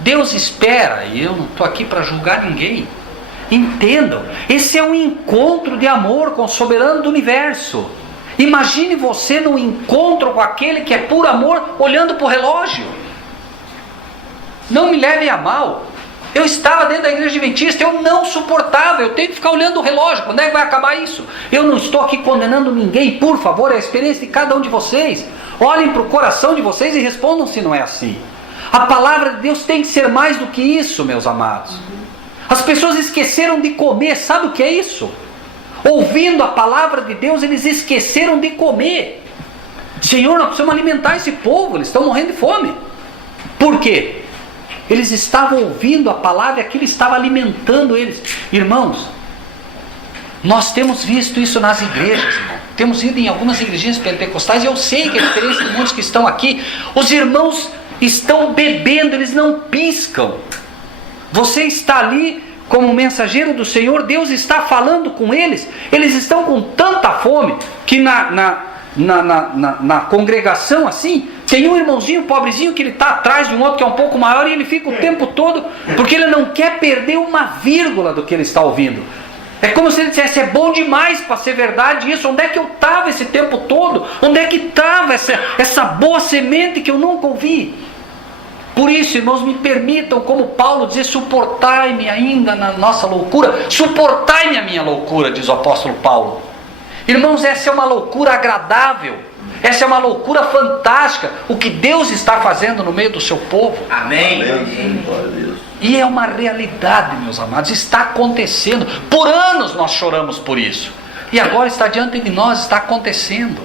Deus espera, e eu não estou aqui para julgar ninguém. Entendam, esse é um encontro de amor com o soberano do universo. Imagine você num encontro com aquele que é por amor, olhando para o relógio. Não me levem a mal. Eu estava dentro da igreja adventista, eu não suportava, eu tenho que ficar olhando o relógio, quando é que vai acabar isso? Eu não estou aqui condenando ninguém, por favor, é a experiência de cada um de vocês. Olhem para o coração de vocês e respondam se não é assim. A palavra de Deus tem que ser mais do que isso, meus amados. As pessoas esqueceram de comer, sabe o que é isso? Ouvindo a palavra de Deus, eles esqueceram de comer. Senhor, nós precisamos alimentar esse povo, eles estão morrendo de fome. Por quê? Eles estavam ouvindo a palavra e aquilo estava alimentando eles. Irmãos, nós temos visto isso nas igrejas, irmão. Temos ido em algumas igrejinhas pentecostais e eu sei que a diferença de muitos que estão aqui, os irmãos estão bebendo, eles não piscam. Você está ali como mensageiro do Senhor, Deus está falando com eles. Eles estão com tanta fome que na congregação assim, tem um irmãozinho pobrezinho que ele está atrás de um outro que é um pouco maior e ele fica o tempo todo, porque ele não quer perder uma vírgula do que ele está ouvindo. É como se ele dissesse, é bom demais para ser verdade isso. Onde é que eu estava esse tempo todo? Onde é que estava essa boa semente que eu nunca ouvi? Por isso, irmãos, me permitam, como Paulo dizer, suportai-me ainda na nossa loucura. Suportai-me a minha loucura, diz o apóstolo Paulo. Irmãos, essa é uma loucura agradável. Essa é uma loucura fantástica. O que Deus está fazendo no meio do seu povo. Amém. E é uma realidade, meus amados. Está acontecendo. Por anos nós choramos por isso. E agora está diante de nós, está acontecendo.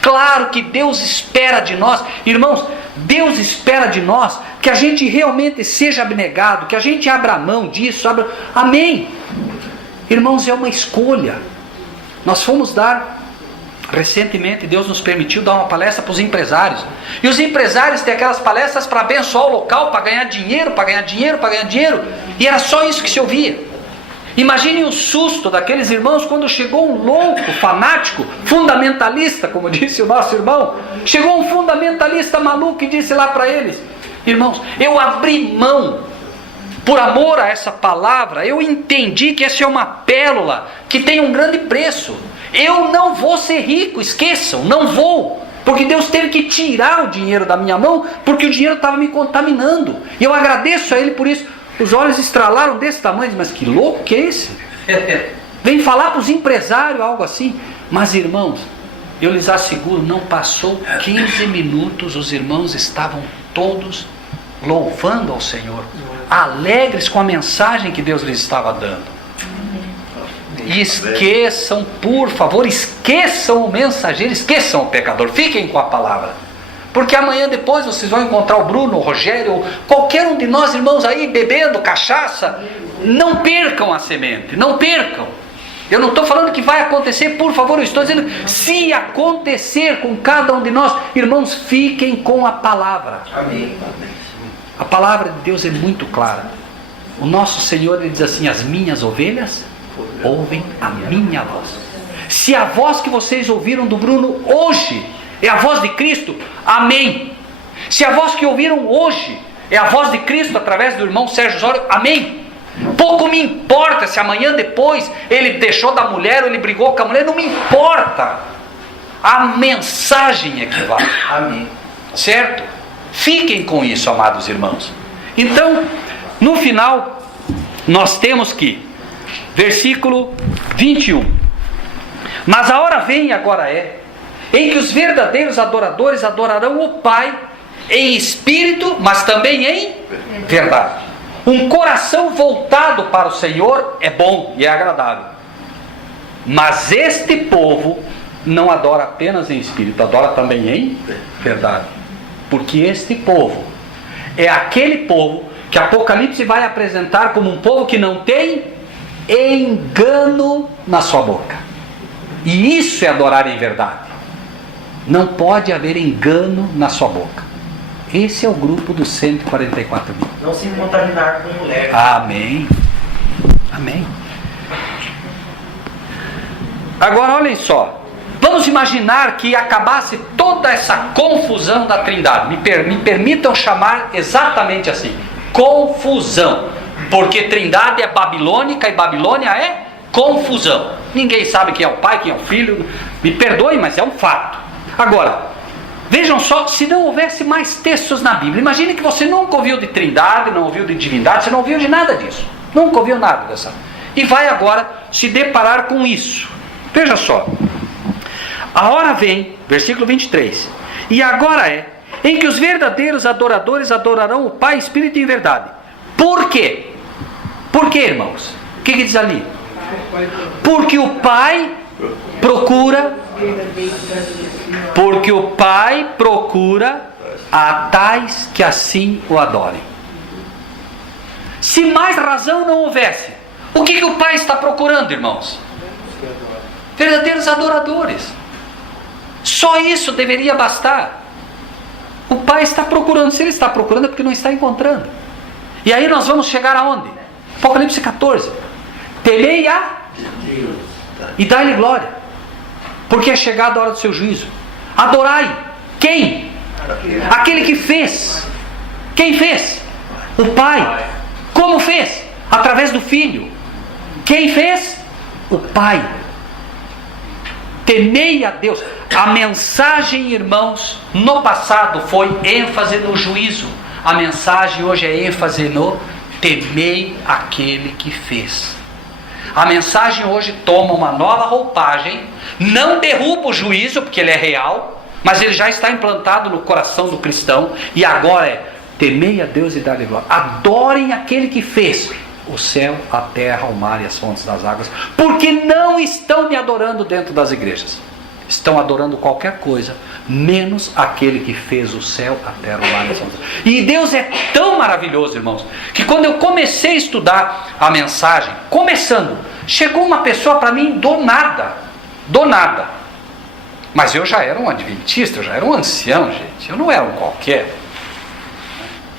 Claro que Deus espera de nós. Irmãos, Deus espera de nós que a gente realmente seja abnegado, que a gente abra mão disso. Amém. Irmãos, é uma escolha. Nós fomos recentemente, Deus nos permitiu dar uma palestra para os empresários. E os empresários têm aquelas palestras para abençoar o local, para ganhar dinheiro, para ganhar dinheiro, para ganhar dinheiro. E era só isso que se ouvia. Imaginem o susto daqueles irmãos quando chegou um louco, fanático, fundamentalista, como disse o nosso irmão. Chegou um fundamentalista maluco e disse lá para eles: irmãos, eu abri mão por amor a essa palavra, eu entendi que essa é uma pérola que tem um grande preço. Eu não vou ser rico, esqueçam, não vou. Porque Deus teve que tirar o dinheiro da minha mão, porque o dinheiro estava me contaminando. E eu agradeço a Ele por isso. Os olhos estralaram desse tamanho, mas que louco que é esse? Vem falar para os empresários algo assim. Mas irmãos, eu lhes asseguro, não passou 15 minutos, os irmãos estavam todos louvando ao Senhor, alegres com a mensagem que Deus lhes estava dando. E esqueçam, por favor, esqueçam o mensageiro, esqueçam o pecador, fiquem com a palavra. Porque amanhã depois vocês vão encontrar o Bruno, o Rogério, ou qualquer um de nós irmãos aí bebendo cachaça. Não percam a semente, não percam. Eu não estou falando que vai acontecer, por favor, eu estou dizendo, se acontecer com cada um de nós, irmãos, fiquem com a palavra. Amém. A palavra de Deus é muito clara. O nosso Senhor, Ele diz assim: as minhas ovelhas ouvem a minha voz. Se a voz que vocês ouviram do Bruno hoje é a voz de Cristo, amém. Se a voz que ouviram hoje é a voz de Cristo através do irmão Sérgio Osório, amém. Pouco me importa se amanhã depois ele deixou da mulher ou ele brigou com a mulher, não me importa. A mensagem é que vale. Amém. Certo? Fiquem com isso, amados irmãos. Então, no final, nós temos que, versículo 21. Mas a hora vem e agora é, em que os verdadeiros adoradores adorarão o Pai em espírito, mas também em verdade. Um coração voltado para o Senhor é bom e é agradável. Mas este povo não adora apenas em espírito, adora também em verdade. Porque este povo é aquele povo que Apocalipse vai apresentar como um povo que não tem engano na sua boca. E isso é adorar em verdade. Não pode haver engano na sua boca. Esse é o grupo dos 144 mil. Não se contaminar com mulher. Amém. Amém. Agora olhem só. Vamos imaginar que acabasse toda essa confusão da Trindade. Me permitam chamar exatamente assim. Confusão. Porque Trindade é babilônica e Babilônia é confusão. Ninguém sabe quem é o Pai, quem é o Filho. Me perdoem, mas é um fato. Agora, vejam só, se não houvesse mais textos na Bíblia, imagine que você nunca ouviu de Trindade, não ouviu de divindade, você não ouviu de nada disso. Nunca ouviu nada dessa. E vai agora se deparar com isso. Veja só. A hora vem, versículo 23. E agora é, em que os verdadeiros adoradores adorarão o Pai, Espírito e em verdade. Por quê? Por quê, irmãos? O que diz ali? Porque o Pai procura... Porque o Pai procura a tais que assim o adorem. Se mais razão não houvesse, o que o Pai está procurando, irmãos? Verdadeiros adoradores. Só isso deveria bastar. O Pai está procurando. Se Ele está procurando é porque não está encontrando. E aí nós vamos chegar aonde? Apocalipse 14. Temei a e dai-lhe glória, porque é chegada a hora do seu juízo. Adorai. Quem? Aquele que fez. Quem fez? O Pai. Como fez? Através do Filho. Quem fez? O Pai. Temei a Deus. A mensagem, irmãos, no passado foi ênfase no juízo. A mensagem hoje é ênfase no temei aquele que fez. A mensagem hoje toma uma nova roupagem, não derruba o juízo, porque ele é real, mas ele já está implantado no coração do cristão, e agora é, temei a Deus e dá-lhe glória. Adorem aquele que fez o céu, a terra, o mar e as fontes das águas, porque não estão me adorando dentro das igrejas. Estão adorando qualquer coisa, menos aquele que fez o céu, a terra, o mar e as fontes. E Deus é tão maravilhoso, irmãos, que quando eu comecei a estudar a mensagem, chegou uma pessoa para mim do nada. Mas eu já era um adventista, eu já era um ancião, gente, eu não era um qualquer.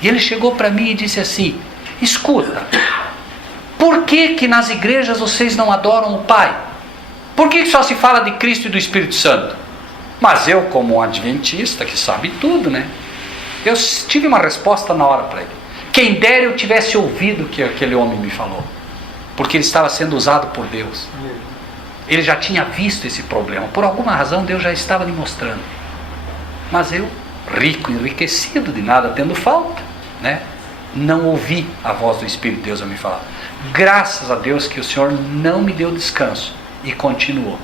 E ele chegou para mim e disse assim: escuta, por que nas igrejas vocês não adoram o Pai? Por que só se fala de Cristo e do Espírito Santo? Mas eu, como um adventista que sabe tudo, né? Eu tive uma resposta na hora para ele. Quem dera eu tivesse ouvido o que aquele homem me falou, porque ele estava sendo usado por Deus. Ele já tinha visto esse problema, por alguma razão Deus já estava lhe mostrando. Mas eu, rico, enriquecido, de nada tendo falta, né, não ouvi a voz do Espírito de Deus a me falar. Graças a Deus que o Senhor não me deu descanso e continuou.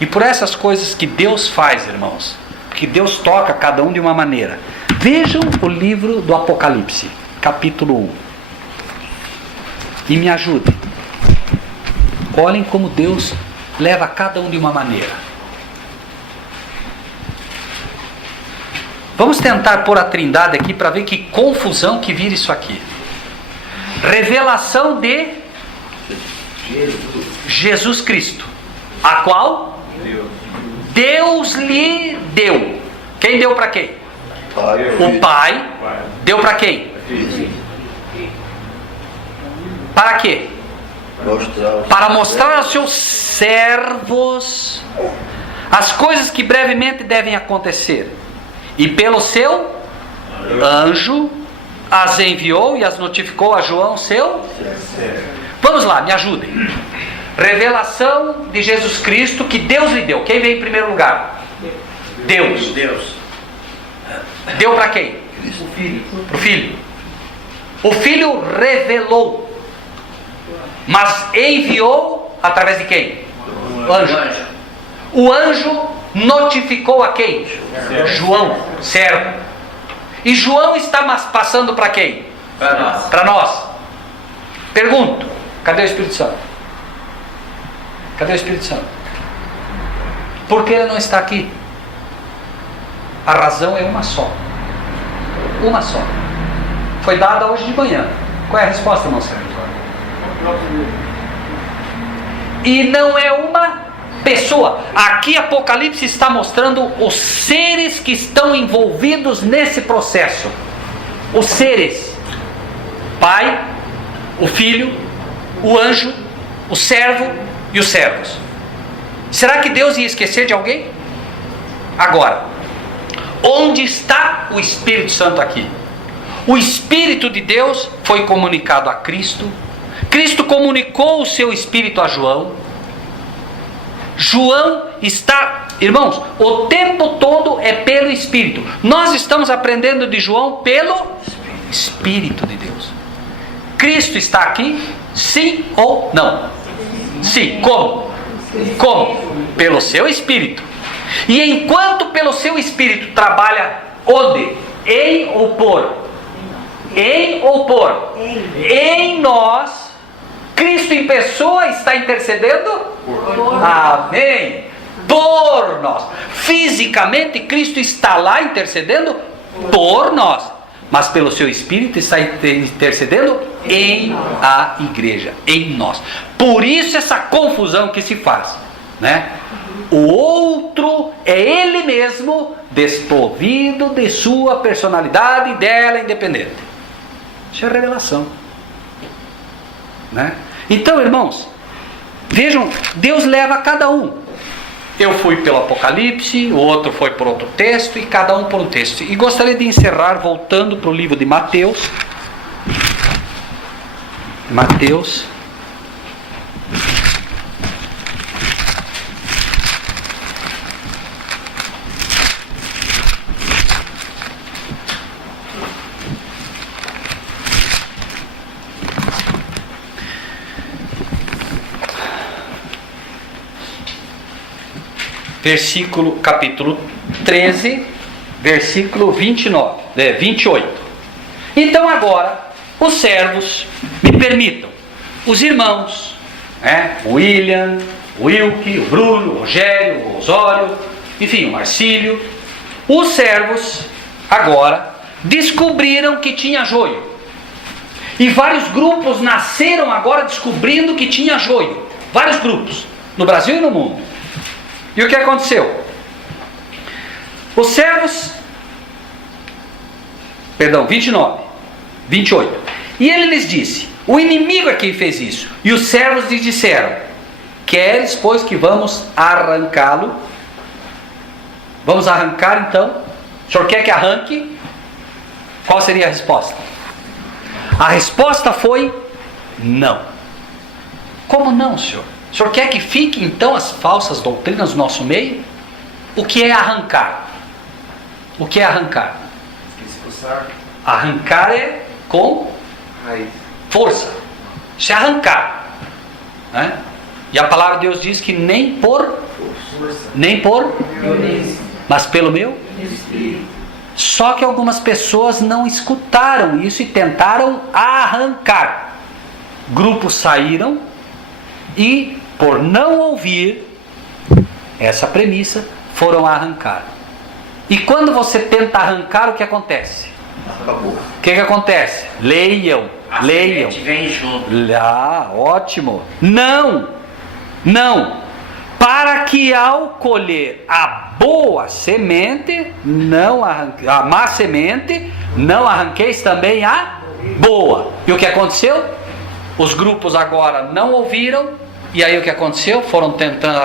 E por essas coisas que Deus faz, irmãos, que Deus toca cada um de uma maneira. Vejam o livro do Apocalipse, capítulo 1, e me ajudem. Olhem como Deus leva cada um de uma maneira. Vamos tentar pôr a Trindade aqui para ver que confusão que vira isso aqui. Revelação de Jesus Cristo, a qual Deus lhe deu. Quem deu para quem? O Pai deu para quem? Para quê? Para mostrar aos seus servos as coisas que brevemente devem acontecer. E pelo seu anjo as enviou e as notificou a João, seu. Vamos lá, me ajudem. Revelação de Jesus Cristo que Deus lhe deu. Quem veio em primeiro lugar? Deus. Deu para quem? Para o Filho. O Filho revelou, mas enviou através de quem? O anjo. O anjo notificou a quem? João, servo. E João está passando para quem? Para nós. Para nós. Pergunto, cadê o Espírito Santo? Cadê o Espírito Santo? Por que ele não está aqui? A razão é uma só. Uma só. Foi dada hoje de manhã. Qual é a resposta, irmão Sérgio? E não é uma pessoa. Aqui Apocalipse está mostrando os seres que estão envolvidos nesse processo. Os seres: Pai, o Filho, o anjo, o servo e os servos. Será que Deus ia esquecer de alguém? Agora, onde está o Espírito Santo aqui? O Espírito de Deus foi comunicado a Cristo. Cristo comunicou o seu Espírito a João. João está, irmãos, o tempo todo é pelo Espírito. Nós estamos aprendendo de João pelo Espírito de Deus. Cristo está aqui? Sim ou não? Sim. Como? Como? Pelo seu Espírito. E enquanto pelo seu Espírito trabalha onde? Em ou por? Em ou por? Em nós. Cristo em pessoa está intercedendo? Amém. Por nós. Fisicamente Cristo está lá intercedendo por nós. Mas pelo seu Espírito está intercedendo em a igreja, em nós. Por isso essa confusão que se faz, né? O outro é ele mesmo, desprovido de sua personalidade e dela independente. Isso é revelação, né? Então, irmãos, vejam, Deus leva cada um. Eu fui pelo Apocalipse, o outro foi por outro texto, e cada um por um texto. E gostaria de encerrar voltando para o livro de Mateus. Mateus. Capítulo 13, versículo 28. Então agora, os servos, me permitam, os irmãos, o William, o Wilke, o Bruno, o Rogério, o Osório, enfim, o Marcílio, os servos agora descobriram que tinha joio. E vários grupos nasceram agora descobrindo que tinha joio. Vários grupos, no Brasil e no mundo. E o que aconteceu? Os servos, 28. E ele lhes disse: o inimigo é quem fez isso. E os servos lhes disseram: queres, pois, que vamos arrancá-lo? Vamos arrancar então? O senhor quer que arranque? Qual seria a resposta? A resposta foi não. Como não, senhor? O senhor quer que fiquem então as falsas doutrinas no nosso meio? O que é arrancar? O que é arrancar? Expulsar. Arrancar é com Raiz. força. Isso é arrancar, né? E a palavra de Deus diz que nem por mas pelo meu Espírito. Só que algumas pessoas não escutaram isso e tentaram arrancar. Grupos saíram e, por não ouvir essa premissa, foram arrancar. E quando você tenta arrancar, o que acontece? O que acontece? Leiam. Semente vem junto. Ah, ótimo. Não. Para que ao colher a boa semente, a má semente, não arranqueis também a boa. E o que aconteceu? Os grupos agora não ouviram, e aí o que aconteceu? Foram tentando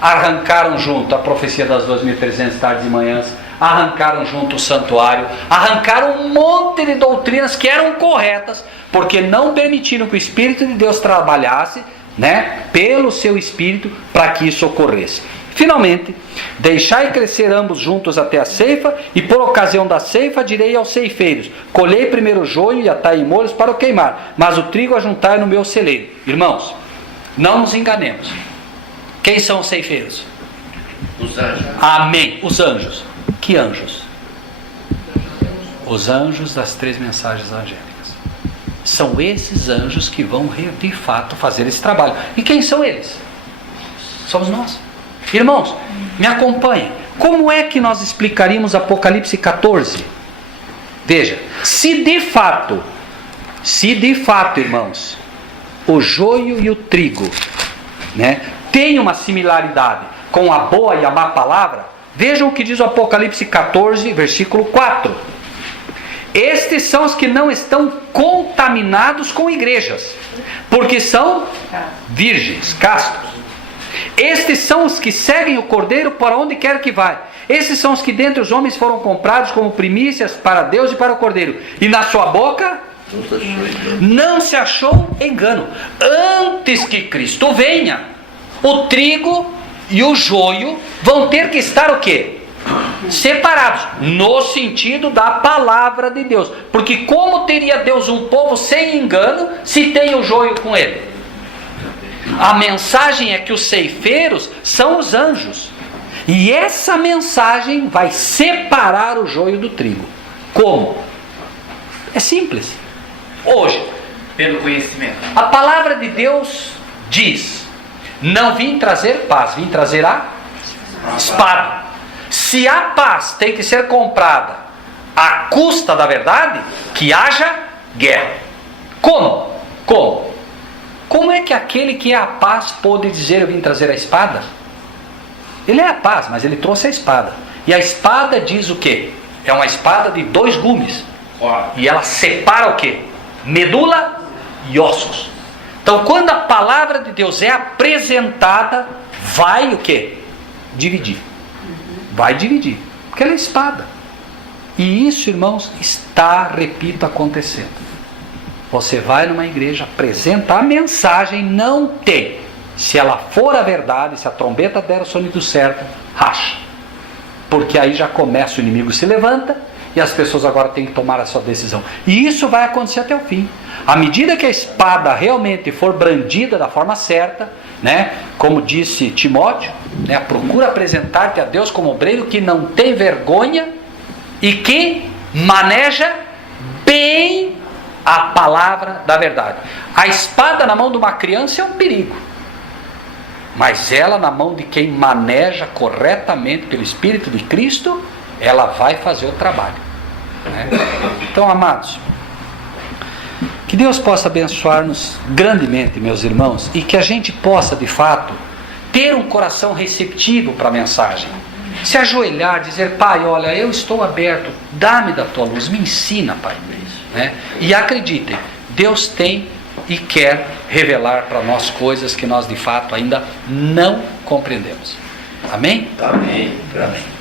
arrancaram junto a profecia das 2.300 tardes e manhãs, arrancaram junto o santuário, arrancaram um monte de doutrinas que eram corretas, porque não permitiram que o Espírito de Deus trabalhasse, né, pelo seu Espírito, para que isso ocorresse. Finalmente, deixai crescer ambos juntos até a ceifa, e por ocasião da ceifa direi aos ceifeiros: colhei primeiro o joio e atai em molhos para o queimar, mas o trigo ajuntai no meu celeiro. Irmãos, não nos enganemos. Quem são os ceifeiros? Os anjos. Amém. Os anjos. Que anjos? Os anjos das 3 mensagens angélicas. São esses anjos que vão de fato fazer esse trabalho. E quem são eles? Somos nós. Irmãos, me acompanhem. Como é que nós explicaríamos Apocalipse 14? Veja, se de fato, irmãos, o joio e o trigo, né, têm uma similaridade com a boa e a má palavra, vejam o que diz o Apocalipse 14, versículo 4. Estes são os que não estão contaminados com igrejas, porque são virgens, castos. Estes são os que seguem o Cordeiro para onde quer que vá. Esses são os que dentre os homens foram comprados como primícias para Deus e para o Cordeiro. E na sua boca não se achou engano. Antes que Cristo venha, o trigo e o joio vão ter que estar o quê? Separados, no sentido da palavra de Deus. Porque como teria Deus um povo sem engano se tem o joio com ele? A mensagem é que os ceifeiros são os anjos, e essa mensagem vai separar o joio do trigo. Como? É simples. Hoje, Pelo conhecimento. a palavra de Deus diz: não vim trazer paz, vim trazer a espada. Se a paz tem que ser comprada à custa da verdade, que haja guerra. Como? Como é que aquele que é a paz pôde dizer: eu vim trazer a espada? Ele é a paz, mas ele trouxe a espada. E a espada diz o quê? É uma espada de 2 gumes. E ela separa o quê? Medula e ossos. Então, quando a palavra de Deus é apresentada, vai o quê? Dividir. Vai dividir, porque ela é espada. E isso, irmãos, está, repito, acontecendo. Você vai numa igreja, apresenta a mensagem, não tem. Se ela for a verdade, se a trombeta der o sonido certo, racha. Porque aí já começa, o inimigo se levanta, e as pessoas agora têm que tomar a sua decisão. E isso vai acontecer até o fim. À medida que a espada realmente for brandida da forma certa, né, como disse Timóteo, né, procura apresentar-te a Deus como obreiro que não tem vergonha e que maneja bem a palavra da verdade. A espada na mão de uma criança é um perigo, mas ela na mão de quem maneja corretamente pelo Espírito de Cristo, ela vai fazer o trabalho, né? Então, amados, que Deus possa abençoar-nos grandemente, meus irmãos, e que a gente possa, de fato, ter um coração receptivo para a mensagem. Se ajoelhar, dizer: Pai, olha, eu estou aberto, dá-me da tua luz, me ensina, Pai. Né? E acreditem, Deus tem e quer revelar para nós coisas que nós, de fato, ainda não compreendemos. Amém? Amém. Amém.